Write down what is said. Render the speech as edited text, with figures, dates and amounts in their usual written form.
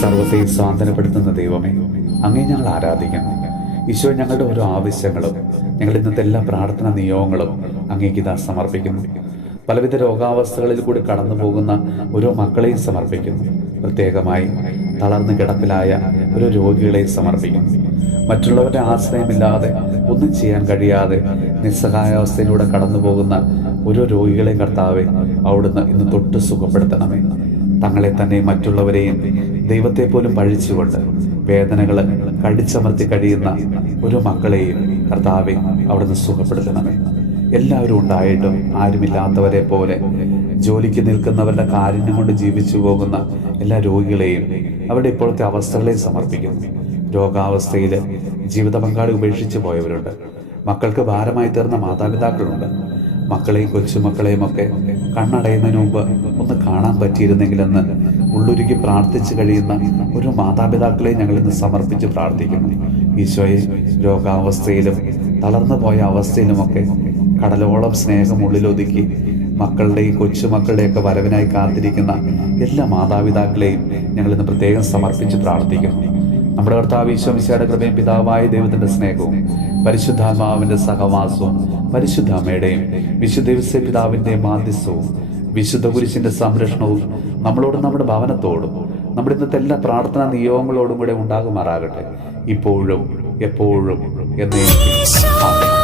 സർവ്വത്തെയും സ്വാതന്ത്ര്യപ്പെടുത്തുന്ന ദൈവമേ, അങ്ങേ ഞങ്ങൾ ആരാധിക്കുന്നു. ഈശോ, ഞങ്ങളുടെ ഓരോ ആവശ്യങ്ങളും ഞങ്ങൾ ഇന്നത്തെ എല്ലാ പ്രാർത്ഥനാ നിയോഗങ്ങളും അങ്ങേക്ക് ഇതാ സമർപ്പിക്കുന്നു. പലവിധ രോഗാവസ്ഥകളിൽ കൂടി കടന്നു പോകുന്ന ഓരോ മക്കളെയും സമർപ്പിക്കുന്നു. പ്രത്യേകമായി തളർന്ന് കിടപ്പിലായ ഓരോ രോഗികളെയും സമർപ്പിക്കുന്നു. മറ്റുള്ളവരുടെ ആശ്രയമില്ലാതെ ഒന്നും ചെയ്യാൻ കഴിയാതെ നിസ്സഹായാവസ്ഥയിലൂടെ കടന്നു പോകുന്ന ഓരോ രോഗികളെയും കർത്താവെ അവിടുന്ന് ഇന്ന് തൊട്ട് സുഖപ്പെടുത്തണമേ. തങ്ങളെ തന്നെ മറ്റുള്ളവരെയും ദൈവത്തെ പോലും പഴിച്ചുകൊണ്ട് വേദനകൾ കടിച്ചമർത്തി കഴിയുന്ന ഒരു മക്കളെയും കർത്താവെ അവിടുന്ന് സുഖപ്പെടുത്തണമേ. എല്ലാവരും ഉണ്ടായിട്ടും ആരുമില്ലാത്തവരെ പോലെ ജോലിക്ക് നിൽക്കുന്നവരുടെ കാരുണ്യം കൊണ്ട് ജീവിച്ചു പോകുന്ന എല്ലാ രോഗികളെയും അവരുടെ ഇപ്പോഴത്തെ അവസ്ഥകളെയും സമർപ്പിക്കുന്നു. രോഗാവസ്ഥയിൽ ജീവിത പങ്കാളി ഉപേക്ഷിച്ച് പോയവരുണ്ട്. മക്കൾക്ക് ഭാരമായി തീർന്ന മാതാപിതാക്കളുണ്ട്. മക്കളെയും കൊച്ചുമക്കളെയും ഒക്കെ കണ്ണടയുന്നതിന് മുമ്പ് ഒന്ന് കാണാൻ പറ്റിയിരുന്നെങ്കിലെന്ന് ഉള്ളുരുകി പ്രാർത്ഥിച്ചു കഴിയുന്ന ഒരു മാതാപിതാക്കളെ ഞങ്ങൾ ഇന്ന് സമർപ്പിച്ച് പ്രാർത്ഥിക്കുന്നു. ഈശോയെ, രോഗാവസ്ഥയിലും തളർന്നു പോയ അവസ്ഥയിലുമൊക്കെ കടലോളം സ്നേഹം ഉള്ളിലൊതുക്കി മക്കളുടെയും കൊച്ചുമക്കളുടെയൊക്കെ വരവിനായി കാത്തിരിക്കുന്ന എല്ലാ മാതാപിതാക്കളെയും ഞങ്ങൾ ഇന്ന് പ്രത്യേകം സമർപ്പിച്ച് പ്രാർത്ഥിക്കുന്നു. നമ്മുടെ കർത്താവ് ഈശോ മിശിഹായുടെ കൃപയും പിതാവായ ദൈവത്തിന്റെ സ്നേഹവും പരിശുദ്ധാത്മാവിന്റെ സഹവാസവും പരിശുദ്ധ അമ്മയുടെയും വിശുദ്ധ ഔസേപ്പ് പിതാവിന്റെയും മാധ്യസ്ഥവും വിശുദ്ധ കുരിശിന്റെ സംരക്ഷണവും നമ്മളോടും നമ്മുടെ ഭവനത്തോടും നമ്മുടെ ഇന്നത്തെ എല്ലാ പ്രാർത്ഥനാ നിയോഗങ്ങളോടും കൂടെ ഉണ്ടാകുമാറാകട്ടെ, ഇപ്പോഴും എപ്പോഴും എന്നേക്കും.